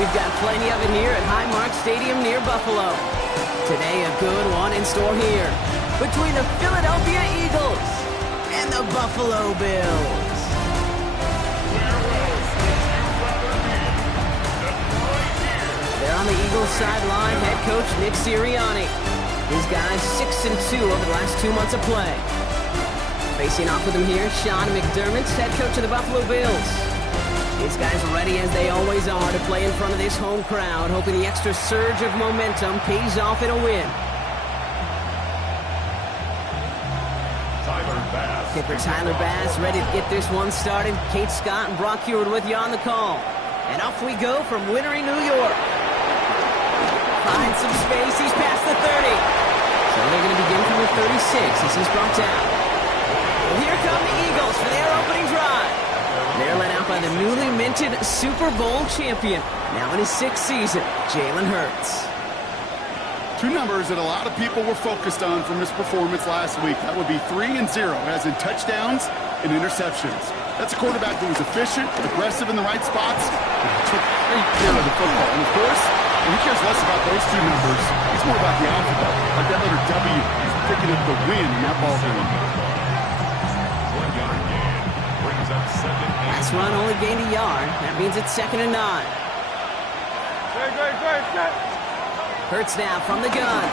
We've got plenty of it here at Highmark Stadium near Buffalo. Today, a good one in store here between the Philadelphia Eagles and the Buffalo Bills. There on the Eagles sideline, head coach Nick Sirianni. His guys 6-2 over the last 2 months of play. Facing off with him here, Sean McDermott, head coach of the Buffalo Bills. These guys are ready, as they always are, to play in front of this home crowd, hoping the extra surge of momentum pays off in a win. Kicker Tyler Bass ready to get this one started. Kate Scott and Brock Heward with you on the call. And off we go from wintry New York. Finds some space, he's past the 30. So they're going to begin from the 36 as he's brought down. Well, here come the Eagles for their opening drive. They're led out by the newly minted Super Bowl champion, now in his 6th season, Jalen Hurts. Two numbers that a lot of people were focused on from his performance last week. That would be 3 and 0, as in touchdowns and interceptions. That's a quarterback that was efficient, aggressive in the right spots, and took great care of the football. And of course, he cares less about those two numbers. It's more about the alphabet, like that letter W. He's picking up the win in that ball game. Last run only gained a yard. That means it's 2nd and 9. Hurts now from the gun.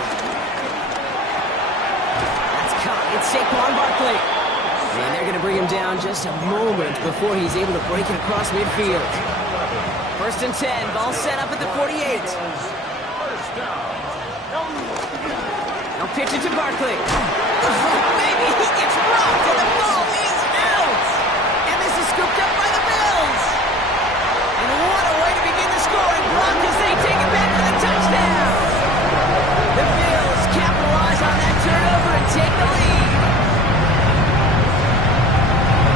That's caught. It's Saquon Barkley. And they're going to bring him down just a moment before he's able to break it across midfield. 1st and 10. Ball set up at the 48. Now pitch it to Barkley. Maybe he gets rocked and the ball is out. And this is scooped up by the Bills. And what a way to begin the scoring. Brock as they take it back for the touchdown. The Bills capitalize on that turnover and take the lead.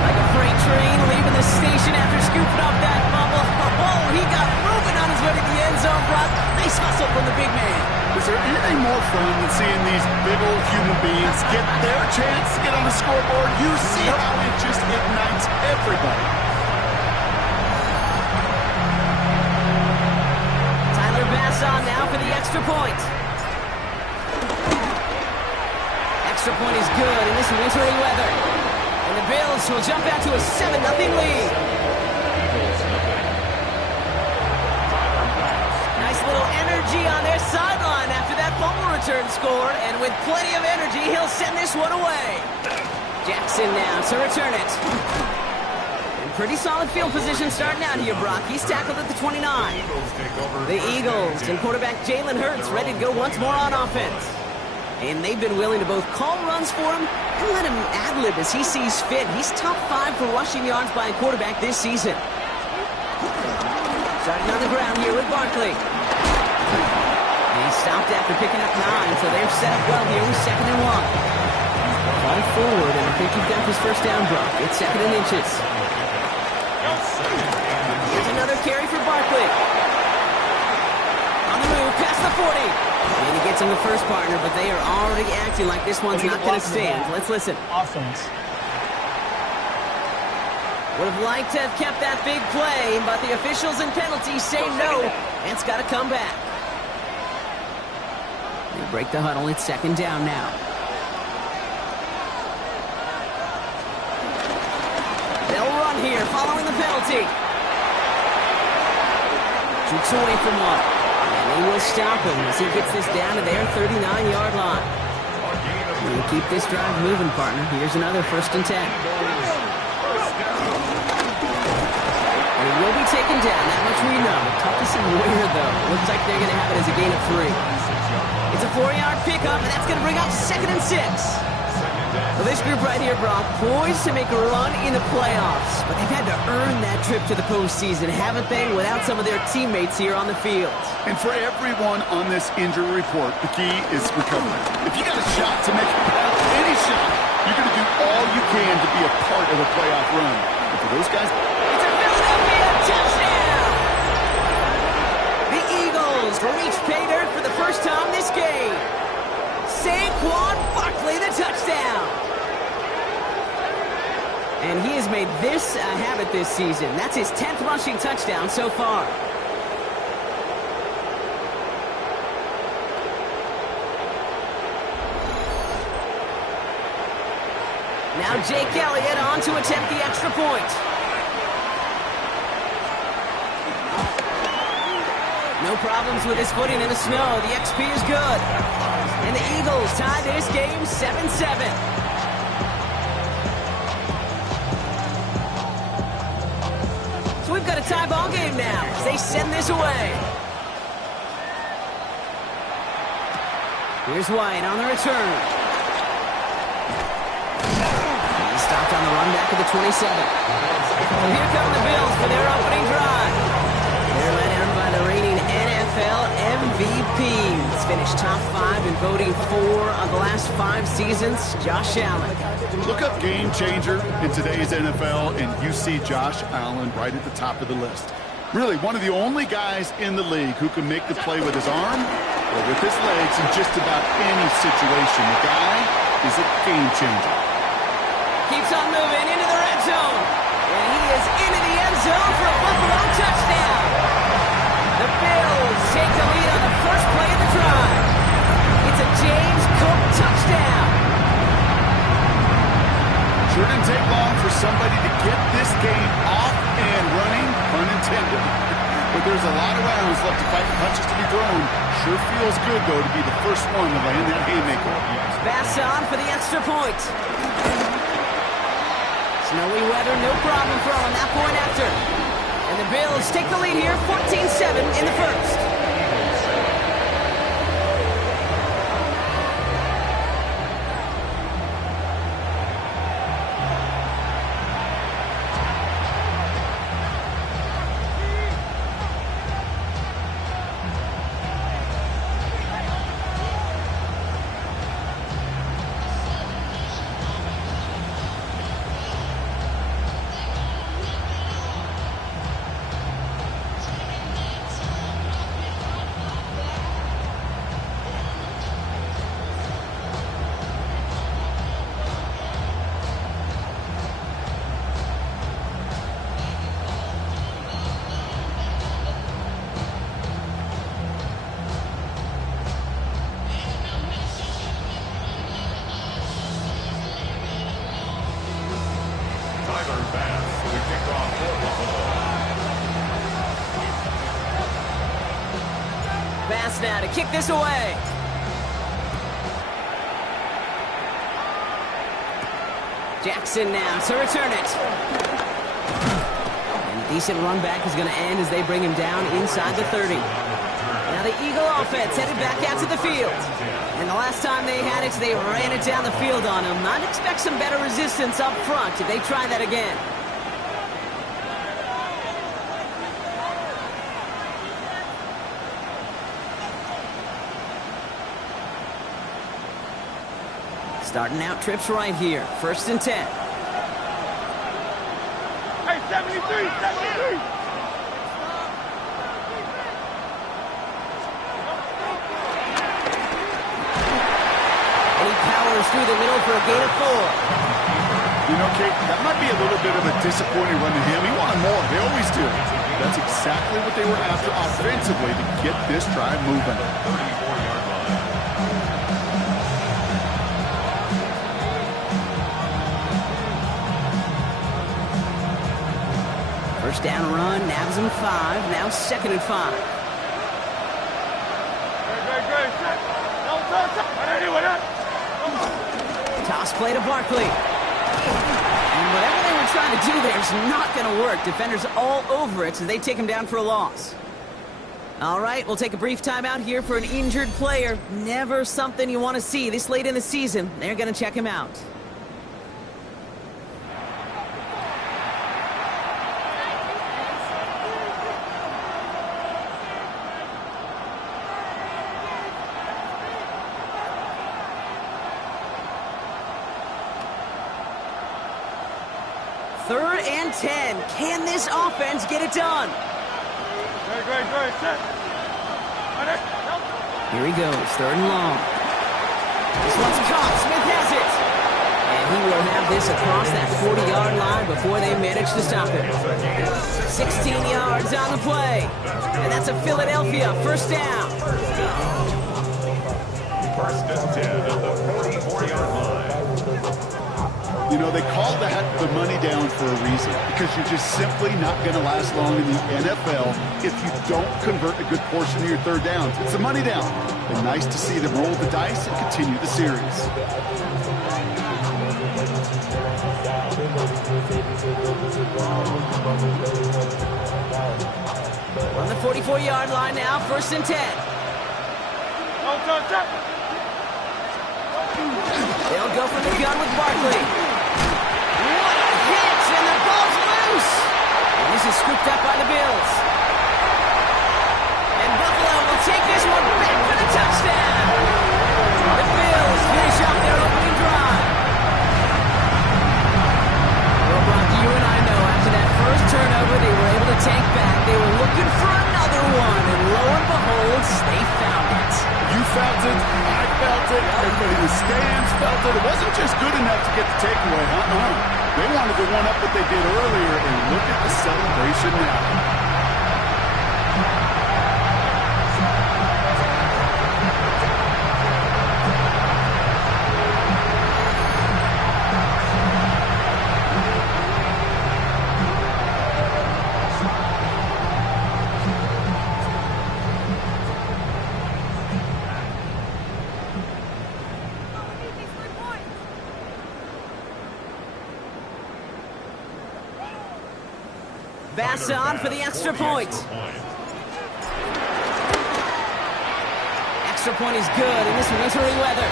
Like a freight train leaving the station after scooping up that bubble. Oh, he got moving on his way to the end zone, Brock. Nice hustle from the big man. Is there anything more fun than seeing these big old human beings get their chance to get on the scoreboard? You see how it just ignites everybody. Tyler Bass on now for the extra point. Extra point is good in this wintry weather. And the Bills will jump out to a 7-0 lead. Nice little energy on their sideline after that fumble return score. And with plenty of energy, he'll send this one away. Jackson now to return it. And pretty solid field position starting out here, Brock. He's tackled at the 29. The Eagles and quarterback Jalen Hurts ready to go once more on offense. And they've been willing to both call runs for him and let him ad-lib as he sees fit. He's top 5 for rushing yards by a quarterback this season. Starting on the ground here with Barkley. And he stopped after picking up 9, so they're set up well here with 2nd and 1. Ball forward, and I think he's got his first down, Brock. It's 2nd and inches. Here's another carry for Barkley. On the move, past the 40. And he gets him the first partner, but they are already acting like this one's not going to stand. Let's listen. Offense. Would have liked to have kept that big play, but the officials and penalties say no, and it's got to come back. They break the huddle. It's 2nd down now. They'll run here following the penalty. Shoots away from one. And they will stop him as he gets this down to their 39-yard line. We'll keep this drive moving, partner. Here's another 1st and 10. And he will be taken down. That much we know. Tough to see where, though. Looks like they're going to have it as a gain of 3. It's a 4-yard pickup, and that's going to bring up 2nd and 6. Well, this group right here, Brock, poised to make a run in the playoffs. But they've had to earn that trip to the postseason, haven't they, without some of their teammates here on the field. And for everyone on this injury report, the key is recovery. If you got a shot to make any shot, you're going to do all you can to be a part of a playoff run. And for those guys, it's a Philadelphia touchdown! The Eagles reach pay dirt for the first time this game. Saquon Barkley, the touchdown. And he has made this a habit this season. That's his 10th rushing touchdown so far. Now Jake Elliott on to attempt the extra point. No problems with his footing in the snow. The XP is good. And the Eagles tie this game 7-7. So we've got a tie ball game now as they send this away. Here's White on the return. He's stopped on the run back of the 27. So here come the Bills for their opening drive. They're led out by the reigning NFL MVPs. Finished top 5 in voting 4 of the last 5 seasons. Josh Allen. Look up game changer in today's NFL, and you see Josh Allen right at the top of the list. Really, one of the only guys in the league who can make the play with his arm or with his legs in just about any situation. The guy is a game changer. Keeps on moving into the red zone. And he is into the end zone for a Buffalo touchdown. The Bills take the lead on the first play of the drive. It's a James Cook touchdown. Sure didn't take long for somebody to get this game off and running, pun intended. But there's a lot of rounds left to fight, punches to be thrown. Sure feels good, though, to be the first one to land that haymaker. Pass on for the extra point. Snowy weather, no problem throwing that point after. And the Bills take the lead here, 14-7 in the first. Bass now to kick this away. Jackson now to return it. And a decent run back is going to end as they bring him down inside the 30. Now the Eagle offense headed back out to the field. And the last time they had it, they ran it down the field on him. I'd expect some better resistance up front if they try that again. Starting out trips right here. 1st and 10. Hey, 73! And he powers through the middle for a gain of 4. You know, Kate, that might be a little bit of a disappointing run to him. He wanted more. They always do. That's exactly what they were after offensively to get this drive moving. 34-yard line. First down run, nabs him 5. Now 2nd and 5. Toss play to Barkley. And whatever they were trying to do there is not going to work. Defenders all over it, so they take him down for a loss. All right, we'll take a brief timeout here for an injured player. Never something you want to see this late in the season. They're going to check him out. Third and 10. Can this offense get it done? Great. Here he goes, 3rd and long. This one's caught. Smith has it. And he will have this across that 40-yard line before they manage to stop him. 16 yards on the play. And that's a Philadelphia 1st down. 1st and 10 at the 44-yard line. You know, they call that the money down for a reason, because you're just simply not going to last long in the NFL if you don't convert a good portion of your third downs. It's the money down. And nice to see them roll the dice and continue the series. On the 44-yard line now, 1st and 10. They'll go for the gun with Barkley. What a hit, and the ball's loose. And this is scooped up by the Bills. And Buffalo will take this one back for the touchdown. The Bills finish off their opening drive. Well, Brock, you and I know after that first turnover, they were able to take back. They were looking for another one, and lo and behold, they found it. You felt it, I felt it, everybody in the stands felt it. It wasn't just good enough to get the takeaway, They wanted to one up what they did earlier, and look at the celebration now. Bass on for the extra point. Extra point is good in this wintry weather.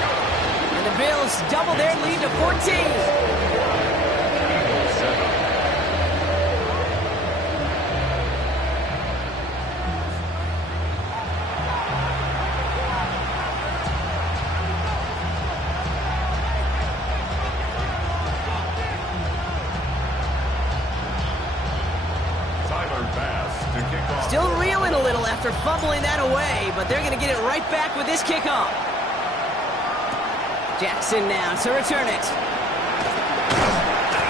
And the Bills double their lead to 14. Still reeling a little after fumbling that away, but they're going to get it right back with this kickoff. Jackson now to return it.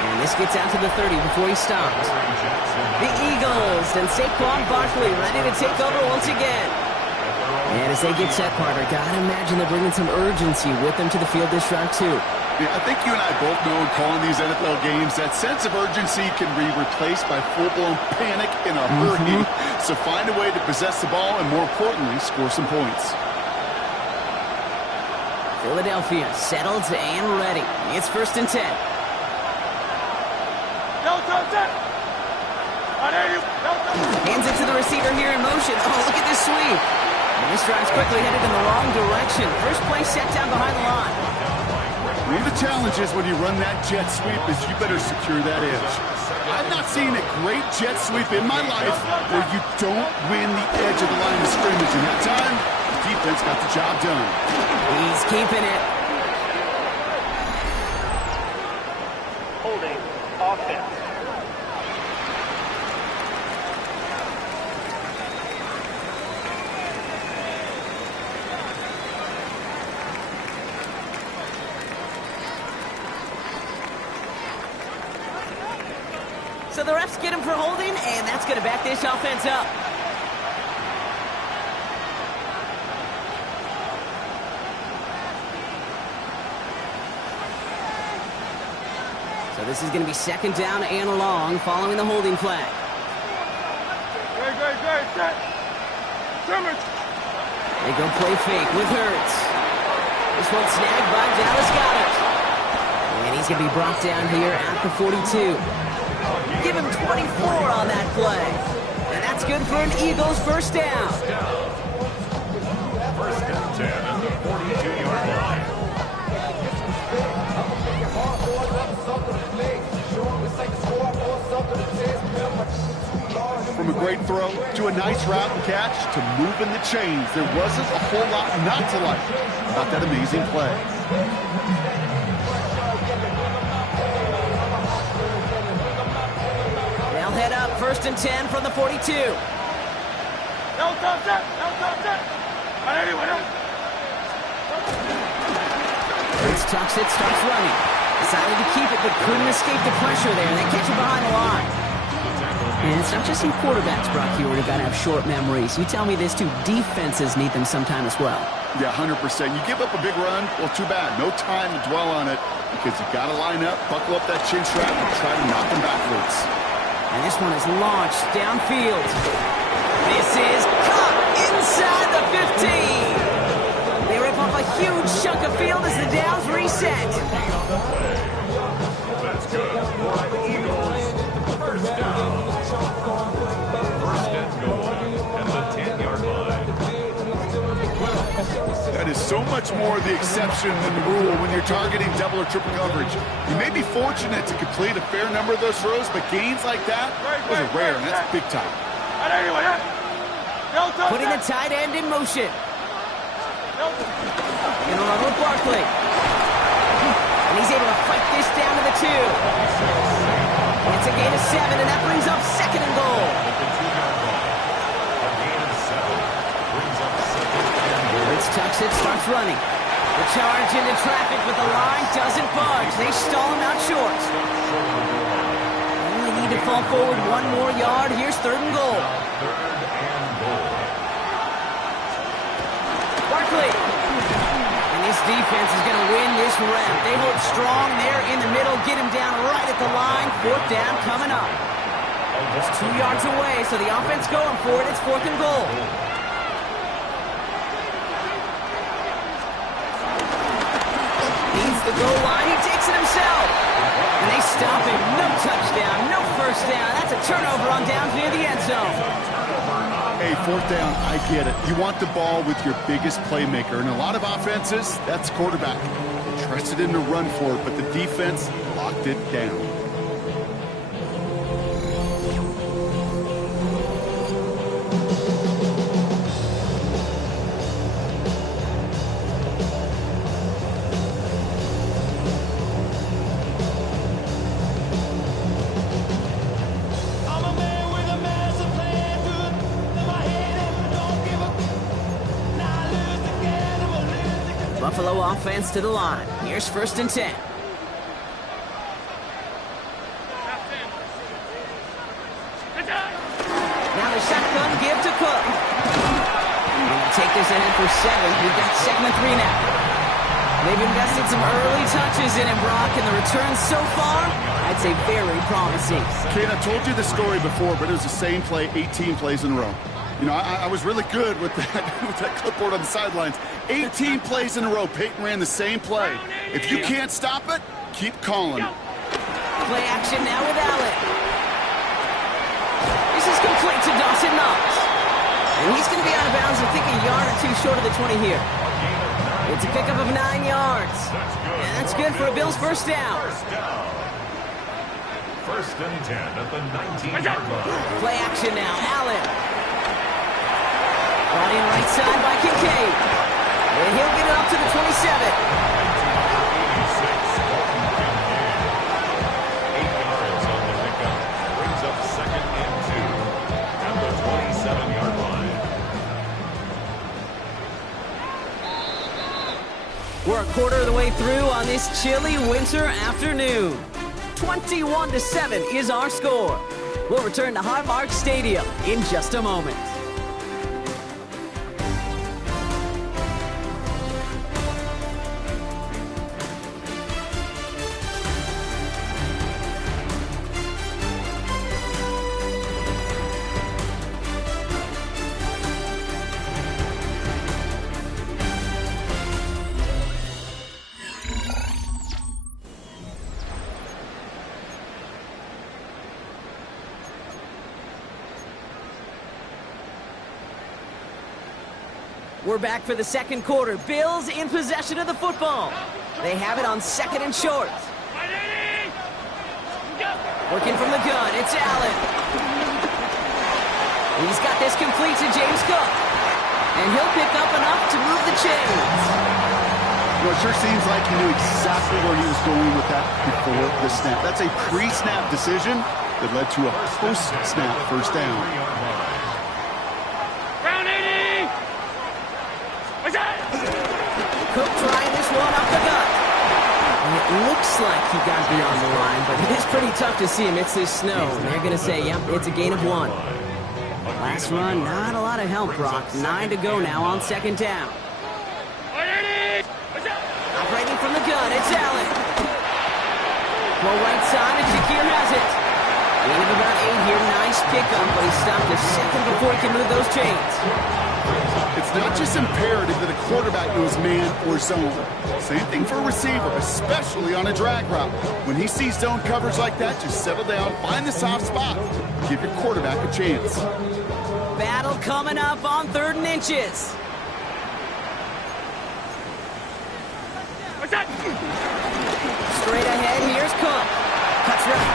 And this gets out to the 30 before he stops. The Eagles and Saquon Barkley ready to take over once again. And as they get set, partner, gotta imagine they're bringing some urgency with them to the field this round too. Yeah, I think you and I both know in calling these NFL games that sense of urgency can be replaced by full-blown panic in a hurry. So find a way to possess the ball and, more importantly, score some points. Philadelphia settled and ready. It's 1st and 10. Hands it to the receiver here in motion. Oh, look at this sweep. And this drive's quickly headed in the wrong direction. First play set down behind the line. One of the challenges when you run that jet sweep is you better secure that edge. I've not seen a great jet sweep in my life where you don't win the edge of the line of scrimmage. And that time, the defense got the job done. He's keeping it. Holding offense. So the refs get him for holding, and that's going to back this offense up. So this is going to be 2nd down and long following the holding flag. Great, set. Scrimmage. They go play fake with Hurts. This one snagged by Dallas Goedert. And he's going to be brought down here at the 42. Give him 24 on that play. And that's good for an Eagles 1st down. 1st and 10 at the 42-yard line. From a great throw to a nice route and catch to moving the chains, there wasn't a whole lot not to like about that amazing play. They'll head up 1st and 10 from the 42. Hurts tucks it, starts running. Decided to keep it, but couldn't escape the pressure there. They catch it behind the line. And it's not just some quarterbacks, Brock, here who got to have short memories. You tell me this too, defenses need them sometime as well. Yeah, 100%. You give up a big run, well, too bad. No time to dwell on it because you got to line up, buckle up that chin strap, and try to knock them backwards. And this one is launched downfield. This is caught inside the 15. They rip off a huge chunk of field as the downs reset. That's good for the Eagles. First down. First and goal at the 10-yard line. That is so much more the exception than the rule when you're targeting double or triple coverage. You may be fortunate to complete a fair number of those throws, but gains like that, those are rare, and that's big time. Putting the tight end in motion. Gonna run with Barkley. And he's able to fight this down to the 2. It's a gain of 7, and that brings up second and goal. Blitz tucks it, starts running. The charge into traffic, but the line doesn't budge. They stall him out short. Only need to fall forward 1 more yard. Here's third and goal. Barkley. And this defense is going to win this rep. They hold strong there in the middle, get him down right at the line. Fourth down coming up. Just 2 yards away, so the offense going for it. It's fourth and goal. Needs the goal line. He takes it himself. And they stop him. No touchdown, no first down. That's a turnover on downs near the end zone. Hey, fourth down, I get it. You want the ball with your biggest playmaker. In a lot of offenses, that's quarterback. They trusted him to run for it, but the defense locked it down. Buffalo offense to the line. Here's first and 10. Now the shotgun give to Cook. We'll take this ahead for 7. We've got second and 3 now. They've invested some early touches in him, Brock, and the returns so far, I'd say very promising. Kane, I told you the story before, but it was the same play 18 plays in a row. You know, I was really good with that clipboard on the sidelines. 18 plays in a row. Peyton ran the same play. If you can't stop it, keep calling. Play action now with Allen. This is complete to Dawson Knox. And he's going to be out of bounds, I think, a yard or 2 short of the 20 here. It's a pickup of 9 yards. And that's good for a Bills first down. First and 10 at the 19-yard line. Play action now. Allen. Brought in right side by Kincaid. And he'll get it up to the 27. 8 yards on the pickup. Brings up second and 2 at the 27-yard line. We're a quarter of the way through on this chilly winter afternoon. 21-7 is our score. We'll return to Highmark Stadium in just a moment. We're back for the second quarter. Bills in possession of the football. They have it on second and short. Working from the gun, it's Allen. He's got this complete to James Cook. And he'll pick up enough to move the chains. Well, it sure seems like he knew exactly where he was going with that before the snap. That's a pre-snap decision that led to a post-snap first down. Cook trying this one up the gut. And Looks like he got beyond the line, but it is pretty tough to see amidst this snow. They're going to say, yep, it's a gain of 1. Last run, not a lot of help, Brock. 9 to go now on 2nd down. Operating from the gun, it's Allen. Well, right side, and Shakir has it. Gain of about 8 here. Nice pickup, but he stopped a second before he can move those chains. It's not just imperative that a quarterback knows man or zone. Same thing for a receiver, especially on a drag route. When he sees zone coverage like that, just settle down, find the soft spot, give your quarterback a chance. Battle coming up on 3rd and inches. Straight ahead, here's Cook. Cuts right.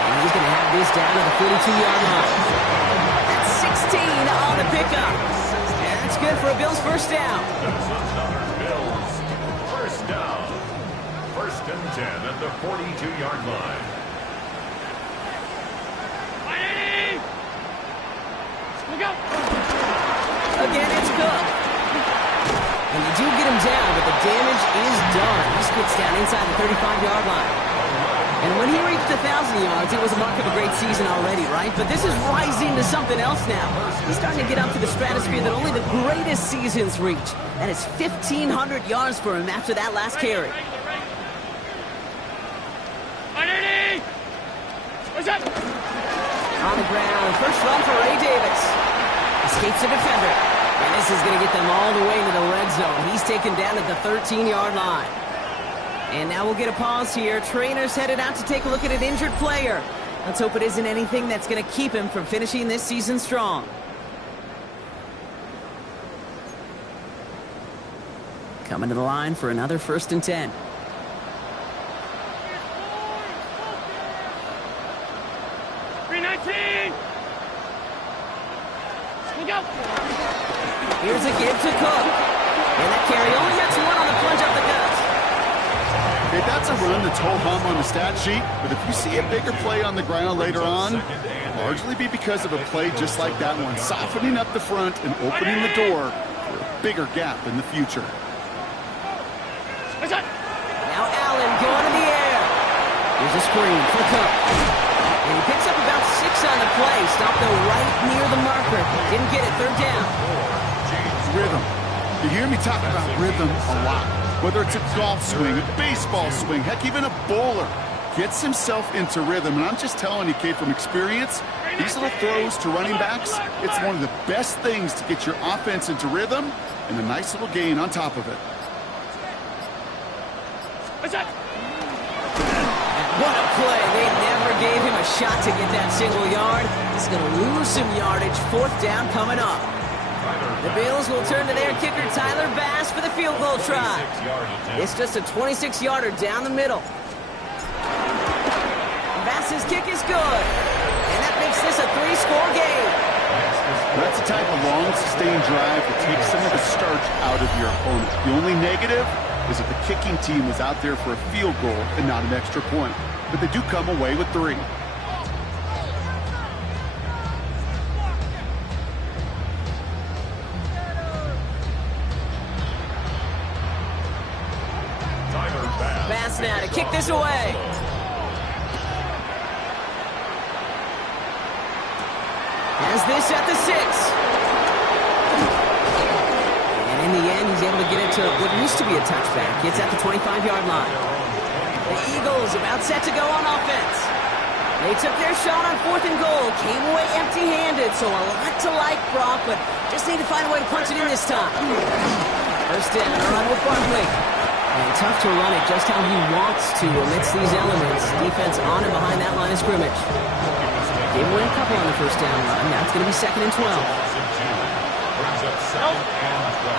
And he's going to have this down to the 42-yard line. That's 16 on the pickup. And that's good for a Bills first down. Bills first down. 1st and 10 at the 42-yard line. Again, it's Cook. And they do get him down, but the damage is done. He gets down inside the 35-yard line. And when he reached 1,000 yards, it was a mark of a great season already, right? But this is rising to something else now. He's starting to get up to the stratosphere that only the greatest seasons reach. And it's 1,500 yards for him after that last carry. On the ground, first run for Ray Davis. Escapes the defender. And this is going to get them all the way into the red zone. He's taken down at the 13-yard line. And now we'll get a pause here. Trainer's headed out to take a look at an injured player. Let's hope it isn't anything that's going to keep him from finishing this season strong. Coming to the line for another 1st and 10. Here's a give to Cook. And that carry only gets 1 on the plunge up the gut. Hey, that's a run that's whole hum on the stat sheet, but if you see a bigger play on the ground later on, largely be because of a play just like that one, softening up the front and opening the door for a bigger gap in the future. Now Allen going in the air. Here's a screen for Cook. And he picks up about 6 on the play. Stopped though right near the marker. Didn't get it, 3rd down. Rhythm. You hear me talk about rhythm a lot. Whether it's a golf swing, a baseball swing, heck, even a bowler gets himself into rhythm. And I'm just telling you, kid, from experience, these little throws to running backs, it's one of the best things to get your offense into rhythm and a nice little gain on top of it. What a play. They never gave him a shot to get that single yard. He's going to lose some yardage. 4th down coming up. The Bills will turn to their kicker, Tyler Bass, for the field goal try. It's just a 26-yarder down the middle. Bass's kick is good. And that makes this a 3-score game. That's the type of long, sustained drive that takes some of the starch out of your opponent. The only negative is that the kicking team was out there for a field goal and not an extra point. But they do come away with 3. Bass now to kick this away. Has this at the 6. And in the end, he's able to get it to what used to be a touchback. It's at the 25-yard line. The Eagles about set to go on offense. They took their shot on 4th and goal. Came away empty-handed, so a lot to like, Brock, but just need to find a way to punch it in this time. First down, a run with Barkley. And tough to run it just how he wants to amidst these elements. Defense on and behind that line of scrimmage. Gave away a couple on the first down run. Now it's going to be 2nd and 12.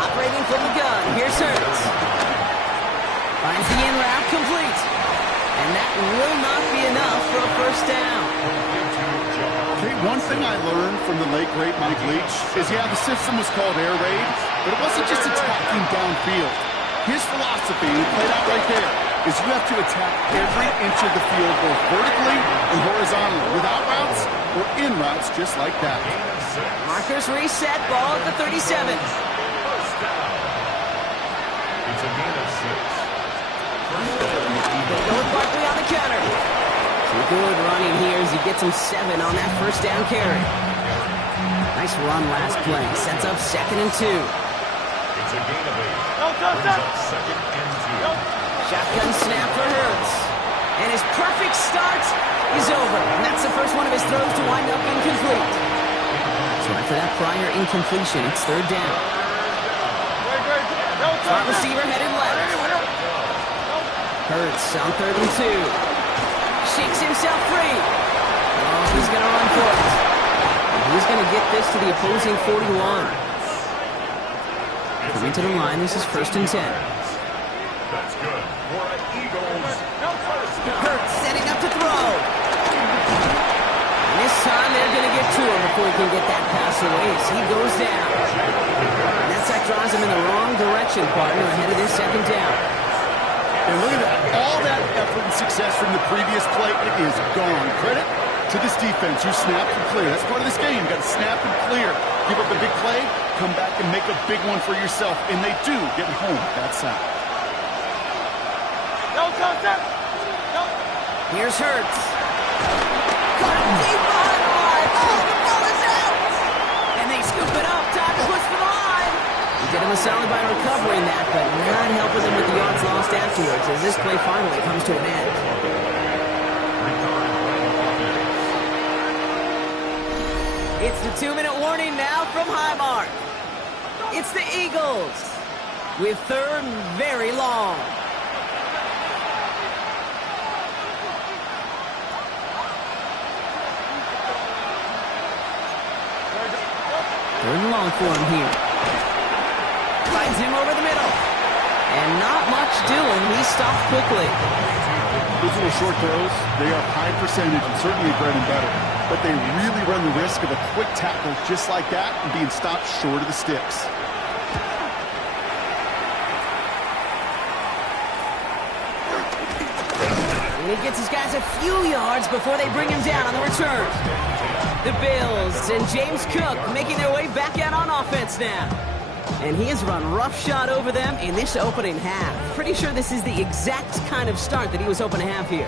Operating from the gun. Here's Hurts. Finds the in route complete. And that will not be enough for a first down. Okay, one thing I learned from the late, great Mike Leach is, yeah, the system was called air raid, but it wasn't just attacking downfield. His philosophy, played out right there, is you have to attack every inch of the field, both vertically and horizontally, without routes or in routes just like that. Markers reset, ball at the 37. It's a gain of 6. They go with Barkley on the counter. Some good running here as he gets him 7 on that first down carry. Nice run last play. Sets up 2nd and 2. It's a gain of 8. Brings up 2nd and 2. Shotgun snap for Hurts. And his perfect start is over. And that's the first one of his throws to wind up incomplete. So after that prior incompletion, it's 3rd down. Slot receiver headed left. Hurts on 3rd and 2. Shakes himself free. Oh, he's going to run for it. And he's going to get this to the opposing 41. Coming to the line, this is 1st and 10. That's good for an Eagles. Hurts setting up to throw. And this time they're going to get to him before he can get that pass away as he goes down. And that sack drives him in the wrong direction, partner, ahead of their 2nd down. And look at that. All that effort and success from the previous play, it is gone. Credit to this defense. You snap and clear. That's part of this game. You got to snap and clear. Give up a big play, come back and make a big one for yourself. And they do get home that sack. Here's Hurts. Caught him deep on the line. Oh, the ball is out. And they scoop it up. Time to push for the line. He did him a solid by recovering that, but not helping them with the yards lost afterwards as this play finally comes to an end. It's the 2-minute warning now from Highmark. It's the Eagles with 3rd and very long. Third and long for him here. Finds him over the middle. And not much doing. He stopped quickly. Those little short throws, they are high percentage and certainly bread and butter. But they really run the risk of a quick tackle just like that and being stopped short of the sticks. And he gets his guys a few yards before they bring him down on the return. The Bills and James Cook making their way back out on offense now. And he has run roughshod over them in this opening half. Pretty sure this is the exact kind of start that he was hoping to have here.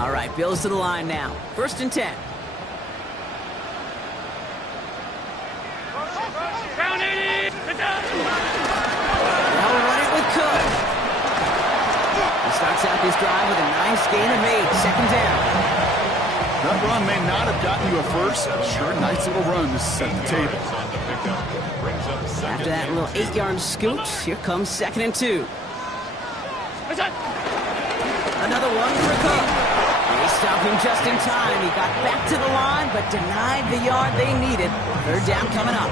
All right, Bills to the line now. 1st and 10. Now we're running with Cook. He starts out this drive with a nice gain of 8. 2nd down. That run may not have gotten you a first, but sure, nice little run to set the table. After that little 8-yard scoot, here comes 2nd and 2. Another one for Cook. They stopped him just in time. He got back to the line, but denied the yard they needed. 3rd down coming up.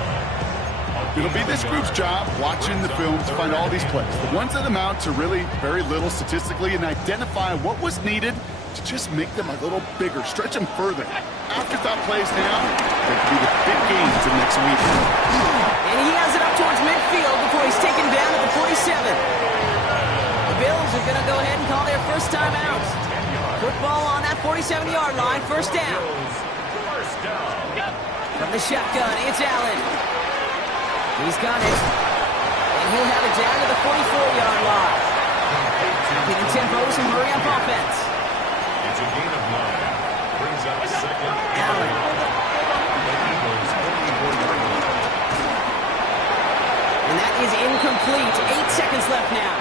It'll be this group's job watching the film to find all these plays. The ones that amount to really very little statistically and identify what was needed to just make them a little bigger, stretch them further. Afterthought plays now, they could be the big games of next week. And he has it up towards midfield before he's taken down at the 47. The Bills are going to go ahead and call their first time out. Football on that 47-yard line, 1st down. From the shotgun, it's Allen. He's got it. And he'll have it down to the 44-yard line. Keeping the tempo, some hurry-up offense. It's a gain of 9. Brings up 2nd. Allen. And that is incomplete. 8 seconds left now.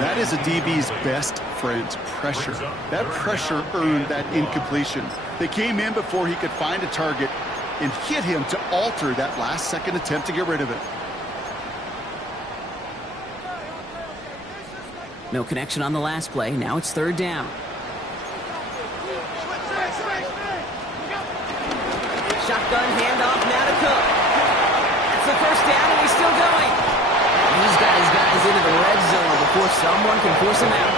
That is a DB's best friend, pressure. That pressure earned that incompletion. They came in before he could find a target and hit him to alter that last-second attempt to get rid of it. No connection on the last play. Now it's 3rd down. Shotgun handoff now to Cook. That's the 1st down, and he's still going. And he's got his guys into the red zone before someone can force him out.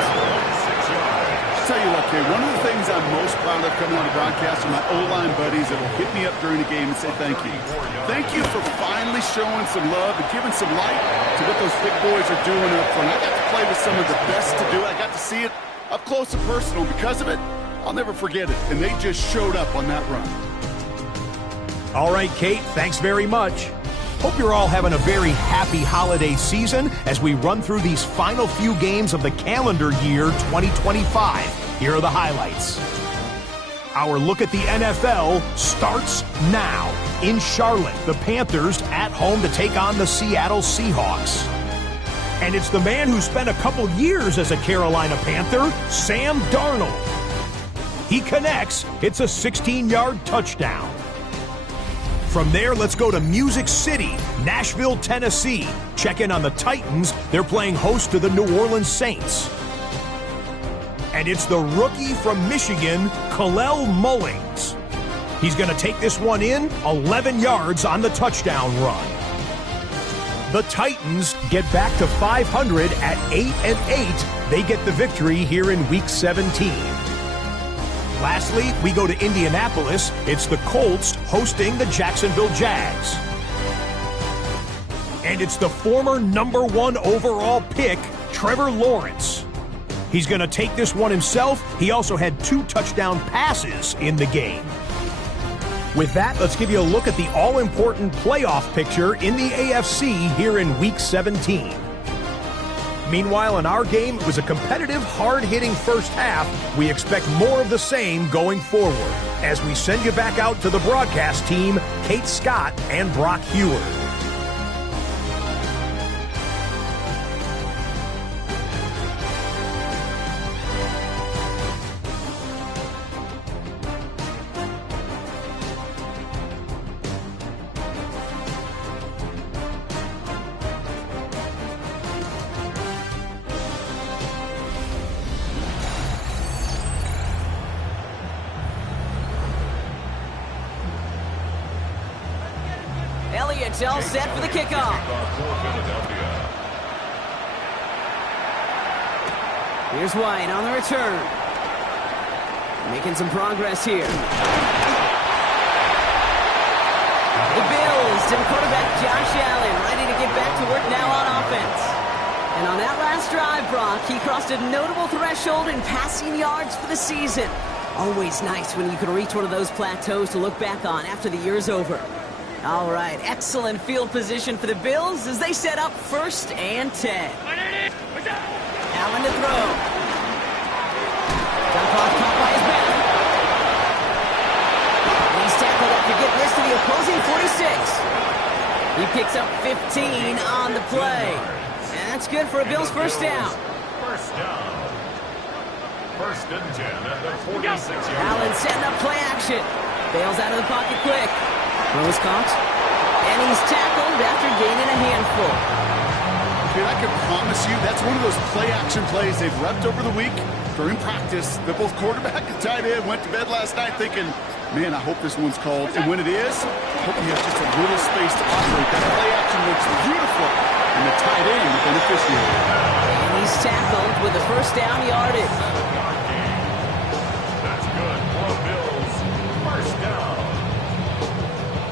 I'll tell you what, Kay, one of the things I'm most proud of coming on the broadcast are my O-line buddies that will hit me up during the game and say thank you. Thank you for finally showing some love and giving some light to what those big boys are doing up front. I got to play with some of the best to do it. I got to see it up close and personal. Because of it, I'll never forget it. And they just showed up on that run. All right, Kate, thanks very much. Hope you're all having a very happy holiday season as we run through these final few games of the calendar year 2025. Here are the highlights. Our look at the NFL starts now. In Charlotte, the Panthers at home to take on the Seattle Seahawks. And it's the man who spent a couple years as a Carolina Panther, Sam Darnold. He connects. It's a 16-yard touchdown. From there, let's go to Music City, Nashville, Tennessee. Check in on the Titans. They're playing host to the New Orleans Saints. And it's the rookie from Michigan, Kalel Mullings. He's going to take this one in, 11 yards on the touchdown run. The Titans get back to 500 at 8-8. They get the victory here in Week 17. Lastly, we go to Indianapolis. It's the Colts hosting the Jacksonville Jags. And it's the former #1 overall pick, Trevor Lawrence. He's going to take this one himself. He also had 2 touchdown passes in the game. With that, let's give you a look at the all-important playoff picture in the AFC here in Week 17. Meanwhile, in our game, it was a competitive, hard-hitting first half. We expect more of the same going forward as we send you back out to the broadcast team, Kate Scott and Brock Heward. Elliott's all set for the kickoff. Here's White on the return. Making some progress here. The Bills to the quarterback, Josh Allen, ready to get back to work now on offense. And on that last drive, Brock, he crossed a notable threshold in passing yards for the season. Always nice when you can reach one of those plateaus to look back on after the year's over. All right, excellent field position for the Bills as they set up 1st and 10. Allen to throw. Dump-off caught by his back. He's tackled after getting this to the opposing 46. He picks up 15 on the play. And that's good for a Bills first down. First down. 1st and 10 at the 46-yard line. Allen setting up play action. Bails out of the pocket quick. Throw is caught. And he's tackled after gaining a handful. Dude, I can promise you that's one of those play-action plays they've repped over the week during practice. That both quarterback and tight end went to bed last night thinking, man, I hope this one's called. And when it is, I hope he has just a little space to operate. That play-action looks beautiful. And the tight end, the beneficiary. And he's tackled with a first down yardage. That's good for Bills. First down.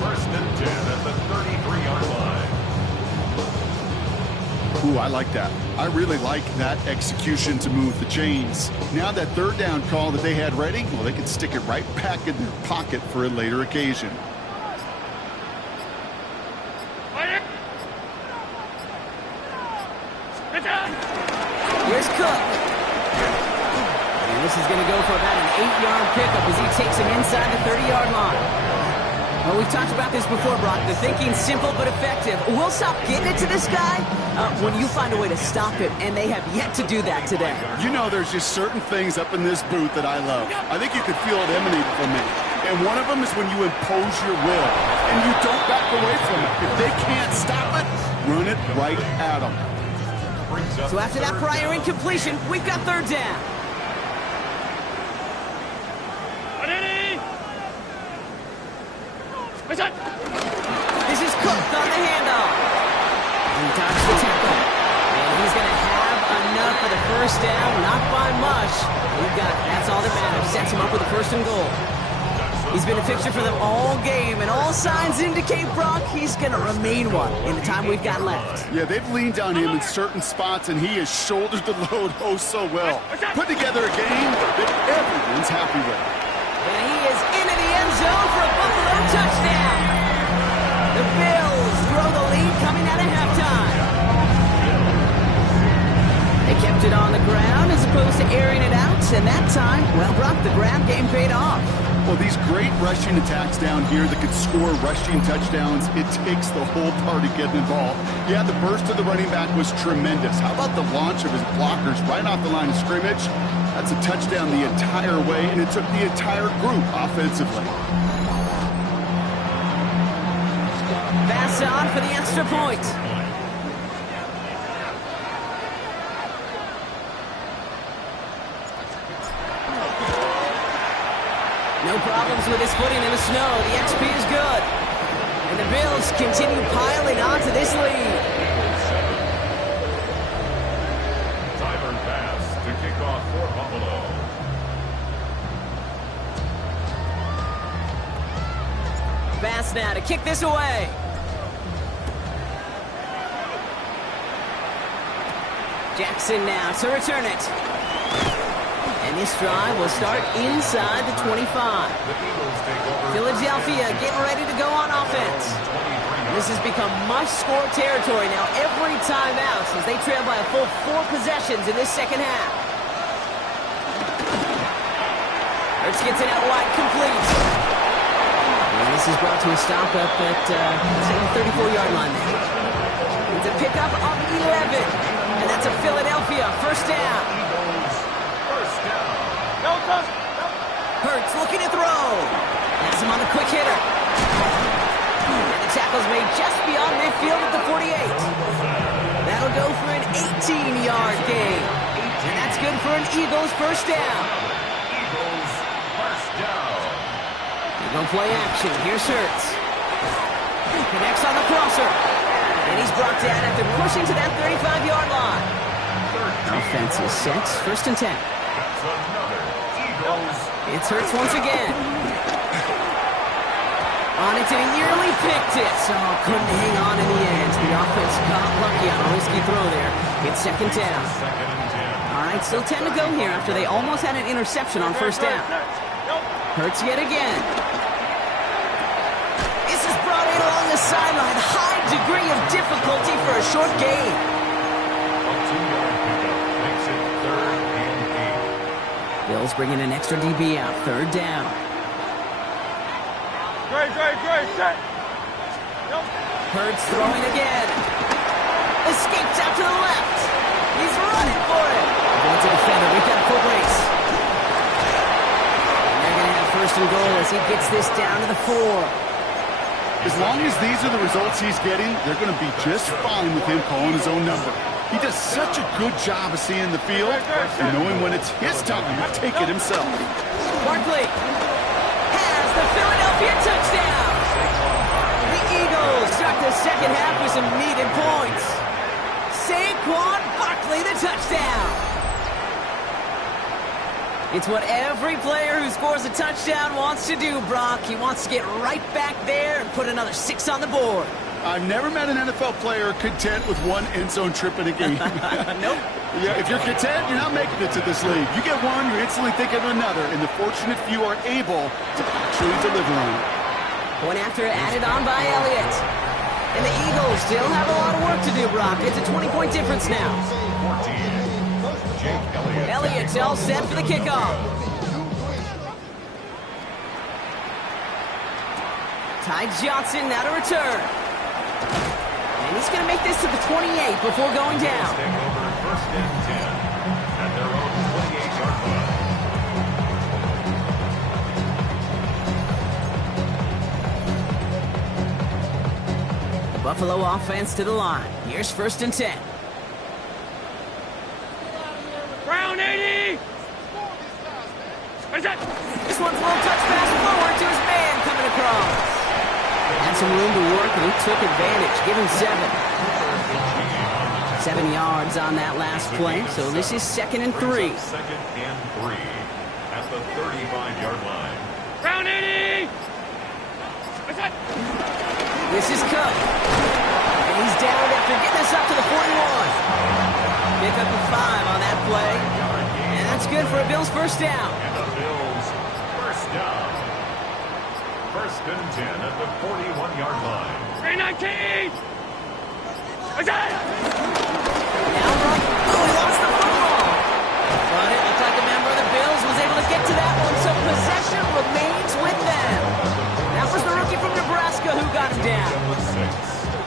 1st and 10 at the 33-yard line. Ooh, I like that. I really like that execution to move the chains. Now that 3rd down call that they had ready, well, they can stick it right back in their pocket for a later occasion. Here's Cook. And this is going to go for about an 8-yard pickup as he takes him inside the 30-yard line. Well, we've talked about this before, Brock. The thinking's simple but effective. We'll stop getting it to this guy when you find a way to stop him, and they have yet to do that today. You know, there's just certain things up in this booth that I love. I think you could feel it emanate from me. And one of them is when you impose your will, and you don't back away from it. If they can't stop it, run it right at them. So after that prior incompletion, we've got 3rd down. This is Cook on the handoff. He dodges the tackle. And he's going to have enough for the first down. Not by much. That's all that matters. Sets him up with a 1st and goal. He's been a fixture for them all game, and all signs indicate, Brock, he's going to remain one in the time we've got left. Yeah, they've leaned on him in certain spots, and he has shouldered the load oh so well. Put together a game that everyone's happy with. And he is into the end zone for a Buffalo touchdown. The Bills throw the Kept it on the ground as opposed to airing it out, and that time, well, Brock, the ground game paid off. Well, these great rushing attacks down here that could score rushing touchdowns, it takes the whole party getting involved. Yeah, the burst of the running back was tremendous. How about the launch of his blockers right off the line of scrimmage? That's a touchdown the entire way, and it took the entire group offensively. Pass on for the extra point. No problems with his footing in the snow. The XP is good. And the Bills continue piling onto this lead. Timer pass to kick off for Buffalo. Pass now to kick this away. Jackson now to return it. And this drive will start inside the 25. Philadelphia getting ready to go on offense. This has become must-score territory now every time out as they trail by a full 4 possessions in this second half. Hurts gets it out wide, complete. And this is brought to a stop up at the 34-yard line there. It's a pickup of 11. And that's a Philadelphia first down. Hurts looking to throw. Has him on the quick hitter. And the tackle's made just beyond midfield at the 48. That'll go for an 18-yard gain. And that's good for an Eagles first down. Eagles first down. They're going to play action. Here's Hurts. Connects on the crosser. And he's brought down after pushing to that 35-yard line. Offense is set. First and 10. That's another Eagles. It's Hurts once again. On it, and he nearly picked it. So couldn't hang on in the end. The offense got lucky on a risky throw there. It's second down. Second and 10. All right, still 10 to go here after they almost had an interception on first down. Hurts yet again. This is brought in along the sideline. High degree of difficulty for a short gain. A 2-yard pickup makes it 3rd and 8. Bills bringing an extra DB out. Third down. Set. Hurts throwing again. Escapes out to the left. He's running for it. Going to defender. We've got a full brace. And they're going to have first and goal as he gets this down to the 4. As long as these are the results he's getting, they're going to be just fine with him calling his own number. He does such a good job of seeing the field and knowing when it's his time to take it himself. Barkley has the Philadelphia touchdown. The Eagles start the second half with some needed points. Saquon Barkley, the touchdown. It's what every player who scores a touchdown wants to do, Brock. He wants to get right back there and put another 6 on the board. I've never met an NFL player content with one end zone trip in a game. Nope. Yeah, if you're content, you're not making it to this league. You get one, you're instantly thinking of another, and the fortunate few are able to actually deliver on it. Point after added on by Elliott. And the Eagles still have a lot of work to do, Brock. It's a 20-point difference now. 14. Jake Elliott. Elliott's all set for the kickoff. Ty Johnson now to return. And he's going to make this to the 28 before going down. Take over first and 10 at their own 28-yard line. Buffalo offense to the line. Here's first and 10. Brown 80. This one's a little touch pass forward to his man coming across. Had some room to work, and he took advantage. Give him 7. 7 yards on that last play, so this is second and 3. Second and 3 at the 35-yard line. Brown 80. This is Cook. And he's down after getting this up to the 41. Pick up a 5 on that play. And that's good for a Bills first down. And the Bills first down. First and 10 at the 41-yard line. 319. Now run. Oh, he lost the football. possession remains with them. That was the rookie from Nebraska who got him down.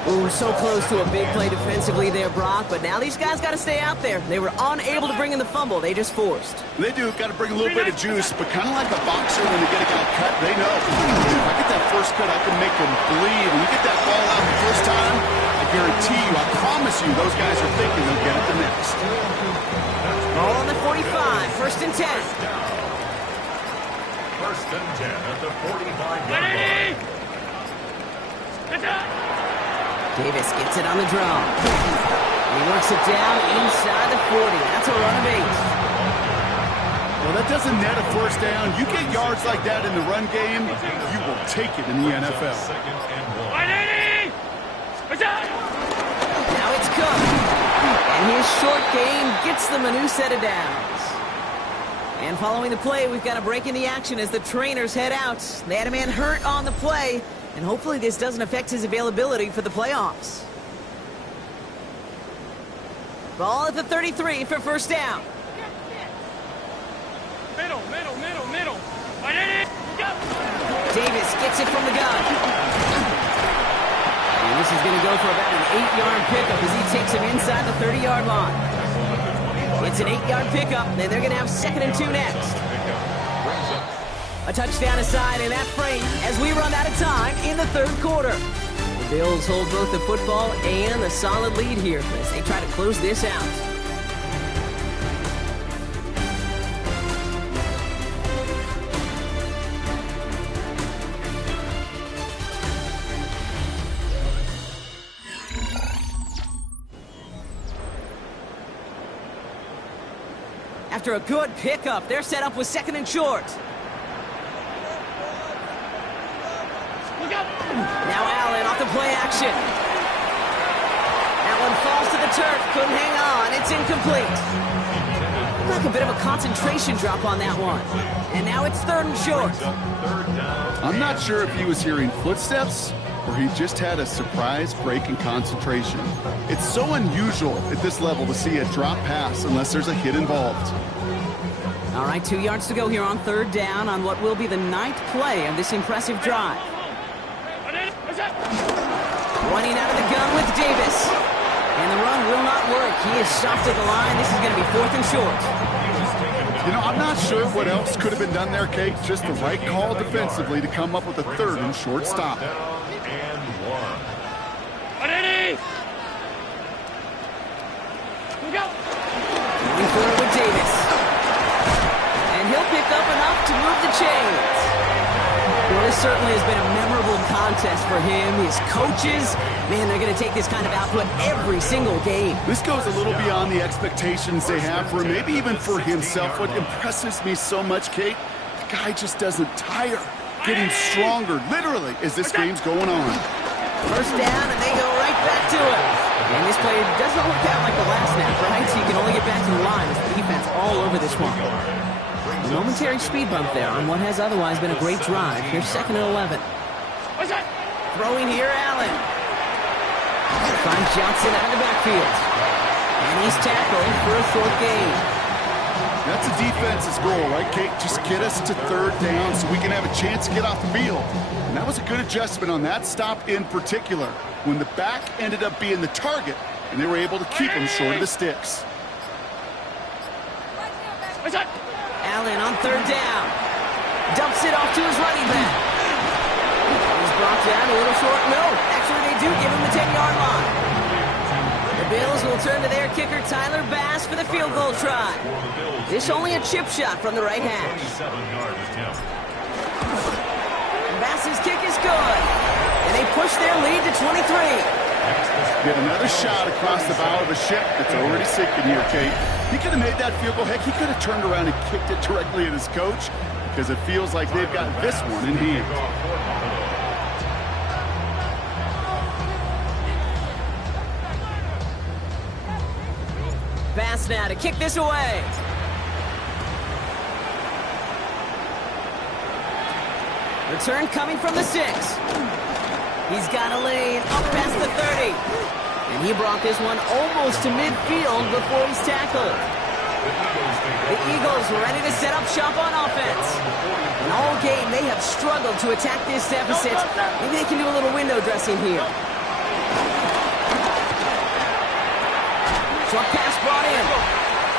Ooh, so close to a big play defensively there, Brock, but now these guys got to stay out there. They were unable to bring in the fumble they just forced. They do. Got to bring a little bit of juice, but kind of like a boxer when they get a guy cut, they know. If I get that first cut, I can make him bleed. When you get that ball out the first time, I guarantee you, I promise you, those guys are thinking they'll get it the next. Ball on the 45, first and 10. First and 10 at the 45-yard line. Davis gets it on the draw. He works it down inside the 40. That's a run of 8. Well, that doesn't net a first down. You get yards like that in the run game, you will take it in the NFL. Second and 1. Now it's Cook. And his short game gets them a new set of downs. And following the play, we've got a break in the action as the trainers head out. They had a man hurt on the play, and hopefully this doesn't affect his availability for the playoffs. Ball at the 33 for first down. Middle. Davis gets it from the gun. And this is going to go for about an 8-yard pickup as he takes him inside the 30-yard line. It's an 8-yard pickup, and they're going to have 2nd and 2 next. A touchdown aside in that frame as we run out of time in the third quarter. The Bills hold both the football and a solid lead here as they try to close this out. After a good pickup, they're set up with 2nd and short. Now Allen off the play action. That one falls to the turf. Couldn't hang on. It's incomplete. Like a bit of a concentration drop on that one. And now it's 3rd and short. I'm not sure if he was hearing footsteps or he just had a surprise break in concentration. It's so unusual at this level to see a drop pass unless there's a hit involved. All right, 2 yards to go here on 3rd down on what will be the 9th play of this impressive drive. Running out of the gun with Davis. And the run will not work. He is stopped at the line. This is going to be 4th and short. You know, I'm not sure what else could have been done there, Kate. Just the right call defensively to come up with a 3rd and short stop. Moving forward with Davis. And he'll pick up enough to move the chains. Well, this certainly has been a memorable contest for him. His coaches, man, they're going to take this kind of output every single game. This goes a little beyond the expectations they have for him, maybe even for himself. What impresses me so much, Kate, the guy just doesn't tire. Getting stronger, literally, as this game's going on. First down, and they go right back to it. And this play doesn't work out like the last snap, right? So you can only get back to the line with the defense all over this one. A momentary speed bump there on what has otherwise been a great drive. Here's 2nd and 11. Throwing here, Allen. Finds Johnson out of the backfield. And he's tackled for a 4th gain. That's a defense's goal, right, Kate? Just get us to 3rd down so we can have a chance to get off the field. And that was a good adjustment on that stop in particular, when the back ended up being the target, and they were able to keep him short of the sticks. Allen on 3rd down. Dumps it off to his running back. He's brought down a little short. No, actually they do give him the 10-yard line. The Bills will turn to their kicker, Tyler Bass, for the field goal try. This only a chip shot from the right hash. Bass's kick is good. And they push their lead to 23. Get another shot across the bow of a ship that's already sinking here, Kate. He could have made that field goal. Heck, he could have turned around and kicked it directly at his coach because it feels like they've got this one in hand. Bass now to kick this away. Return coming from the 6. He's got a lane up past the 30. And he brought this one almost to midfield before he's tackled. The Eagles ready to set up shop on offense. And all game, they have struggled to attack this deficit. Maybe they can do a little window dressing here. Short pass brought in.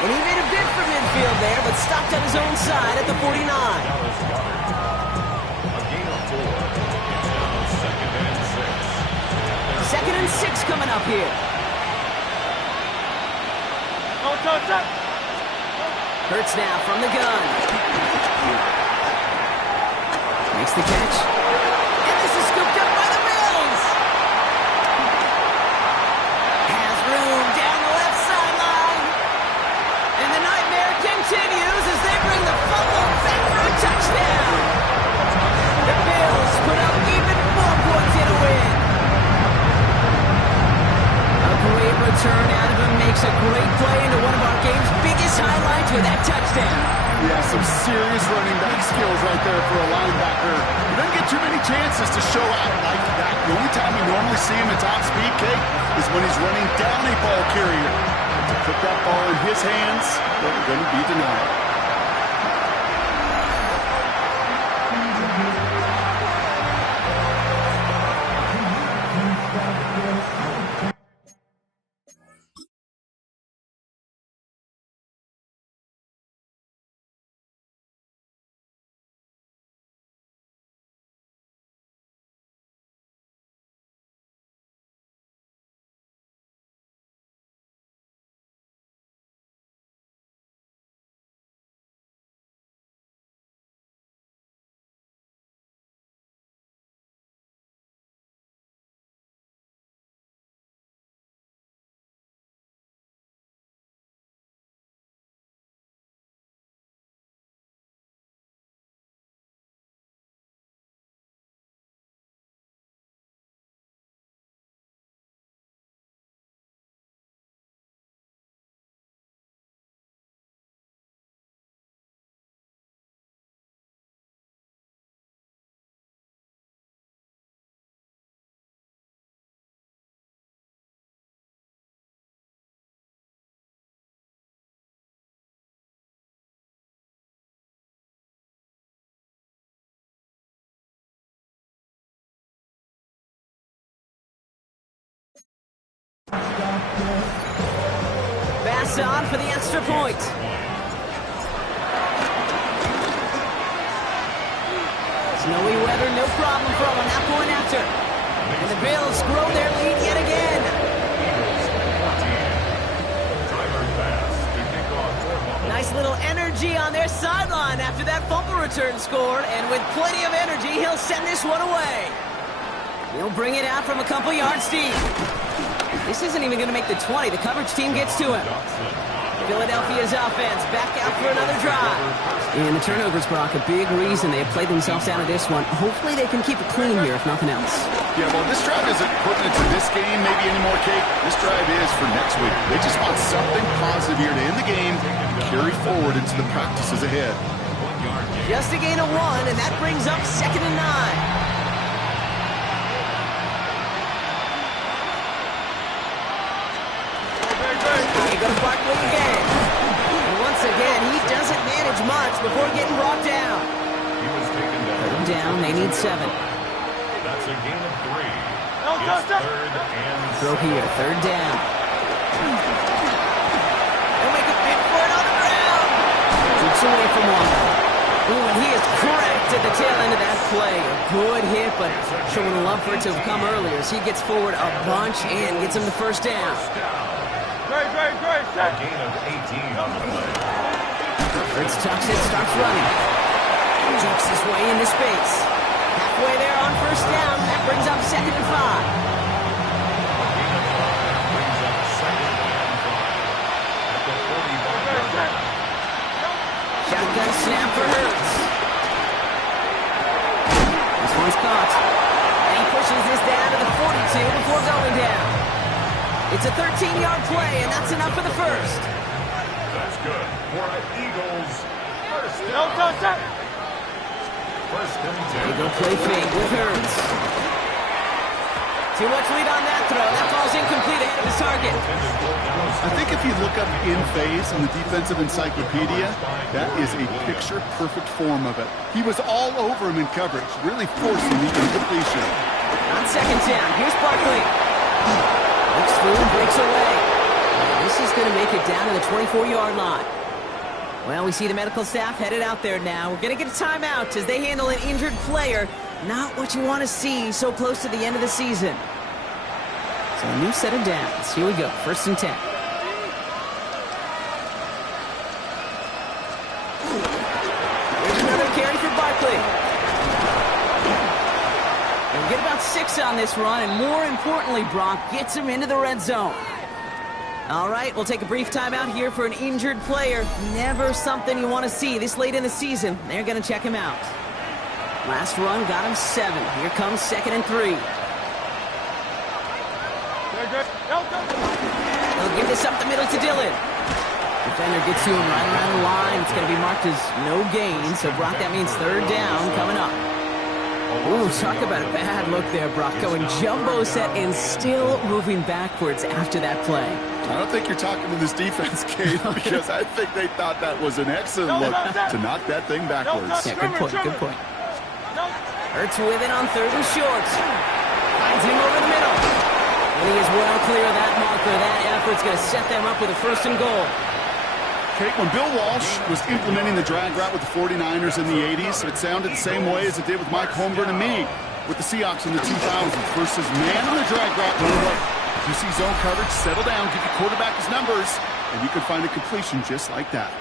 And he made a bid for midfield there, but stopped on his own side at the 49. A gain of 4. It's now 2nd and 6. 2nd and 6 coming up here. Hurts now from the gun. Makes the catch. And this is scooped up by the Bills. Has room down the left sideline. And the nightmare continues as they bring the fumble back for a touchdown. The Bills put up even more points in a win. A great return out of him, makes a great play into one of our game's biggest highlights with that touchdown. Yeah, some serious running back skills right there for a linebacker. He doesn't get too many chances to show out like that. The only time you normally see him at top speed, Kate, is when he's running down a ball carrier. To put that ball in his hands, they're going to be denied. Pass on for the extra point. Snowy weather, no problem for them on that point after. And the Bills grow their lead yet again. Nice little energy on their sideline after that fumble return scored. And with plenty of energy, he'll send this one away. He'll bring it out from a couple yards deep. This isn't even going to make the 20. The coverage team gets to him. Philadelphia's offense back out for another drive. And the turnovers, Brock, a big reason they have played themselves out of this one. Hopefully they can keep it clean here, if nothing else. Yeah, well, this drive isn't putting it to this game maybe anymore, Kate. This drive is for next week. They just want something positive here to end the game and carry forward into the practices ahead. Just a gain of 1, and that brings up 2nd and 9. They go to Barkley again. And once again, he doesn't manage much before getting brought down. Third down, they need 7. That's a gain of 3. It's 3rd and 7. Throw here, 3rd down. They'll make a big for it on the ground. Keeps away from one. Ooh, and he is cracked at the tail end of that play. A good hit, but sure would have loved for it to have come earlier as he gets forward a bunch and gets him the 1st down. A gain of 18 on the play. Fritz tucks it, starts running. Jukes his way into space. Halfway there on 1st down. That brings up 2nd and 5. Brings up 2nd and 5. At the 45-yard line. Shotgun snap for Hurts. This one's caught. And he pushes this down to the 42 before going down. It's a 13-yard play, and that's enough for the 1st. That's good for an Eagles 1st down. 1st and 10. They go play fake with Hurts. Too much lead on that throw. That ball's incomplete ahead of his target. I think if you look up in phase in the defensive encyclopedia, that is a picture-perfect form of it. He was all over him in coverage, really forcing the incompletion. On second down, here's Barkley. Looks through and breaks away. This is going to make it down to the 24-yard line. Well, we see the medical staff headed out there now. We're going to get a timeout as they handle an injured player. Not what you want to see so close to the end of the season. So a new set of downs. Here we go, 1st and 10. Here's another carry for Barkley. We'll get about 6 on this run, and more importantly, Brock gets him into the red zone. All right, we'll take a brief timeout here for an injured player. Never something you want to see this late in the season. They're going to check him out. Last run got him 7. Here comes 2nd and 3. They'll give this up the middle to Dillon. Defender gets to him right around the line. It's going to be marked as no gain. So, Brock, that means 3rd down coming up. Ooh, talk about a bad look there, Brock. Going jumbo set and still moving backwards after that play. I don't think you're talking to this defense, Kate, because I think they thought that was an excellent look to knock that thing backwards. Yeah, good point, good point. Hurts with it on 3rd and short. Finds him over the middle. And he is well clear of that marker. That effort's going to set them up with a 1st and goal. Kate, when Bill Walsh was implementing the drag route with the 49ers in the 80s, it sounded the same way as it did with Mike Holmgren and me with the Seahawks in the 2000s versus man on the drag route. If you see zone coverage, settle down, give your quarterback his numbers, and you can find a completion just like that.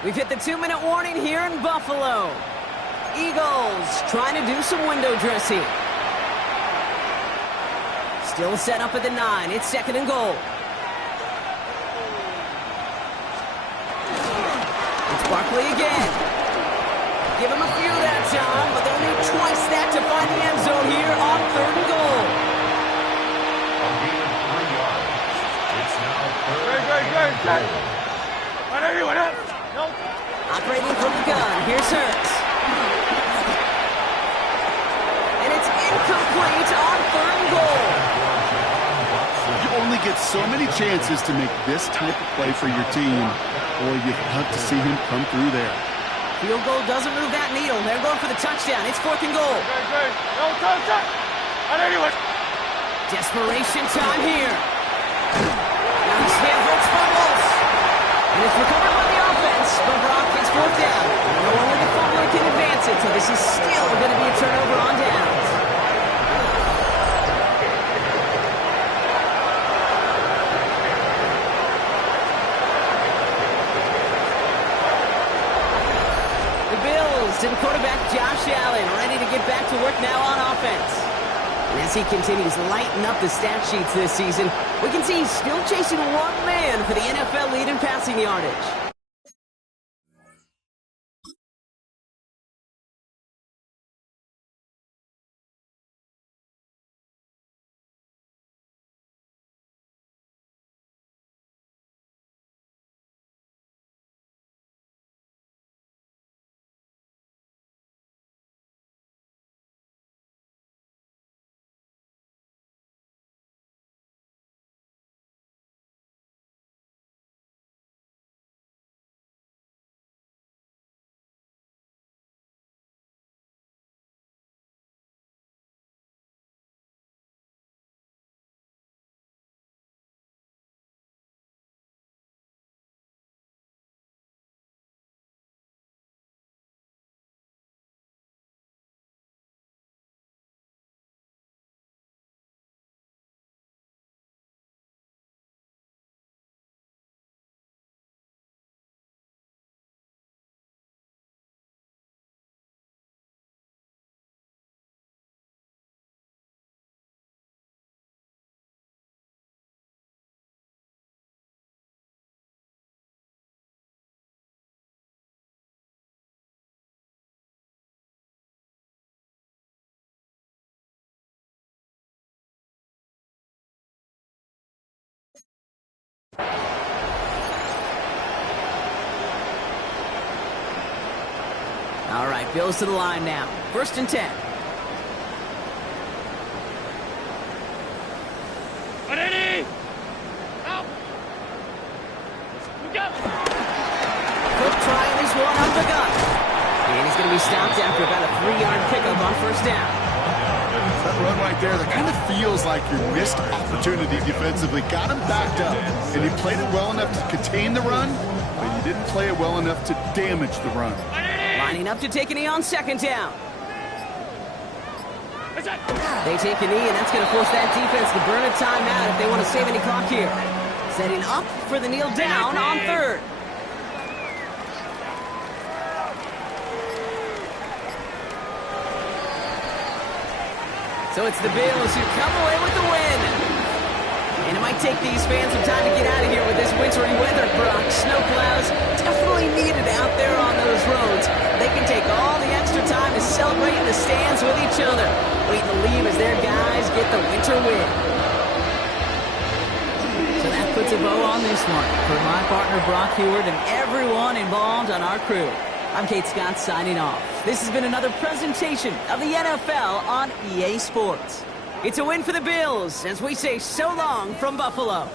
We've hit the 2-minute warning here in Buffalo. Eagles trying to do some window dressing. Still set up at the 9. It's 2nd and goal. It's Barkley again. Give him a few that time, but they'll need twice that to find the end zone here on 3rd and goal. It's now Operating from the gun. Here's Hurts. And it's incomplete on 3rd and goal. You only get so many chances to make this type of play for your team. Boy, you'd love to see him come through there. Field goal doesn't move that needle. They're going for the touchdown. It's 4th and goal. Desperation time here. Now Hurts fumbles. And it's recovered by the offense, but Brock gets 4th down. No only the fumbler can advance it, so this is still going to be a turnover on downs. And quarterback Josh Allen ready to get back to work now on offense. And as he continues lighting up the stat sheets this season, we can see he's still chasing one man for the NFL lead in passing yardage. All right, Bills to the line now. 1st and 10. for about a 3-yard pickup on first down. That run right there, that kind of feels like your missed opportunity defensively. Got him backed up, and you played it well enough to contain the run, but you didn't play it well enough to damage the run. Lining up to take a knee on second down. They take a knee, and that's going to force that defense to burn a timeout if they want to save any clock here. Setting up for the kneel down on third. So it's the Bills who come away with the win. And it might take these fans some time to get out of here with this wintry weather, Brock. Snow plows definitely needed out there on those roads. They can take all the extra time to celebrate in the stands with each other, waiting to leave as their guys get the winter win. So that puts a bow on this one. For my partner, Brock Heward, and everyone involved on our crew, I'm Kate Scott signing off. This has been another presentation of the NFL on EA Sports. It's a win for the Bills as we say so long from Buffalo.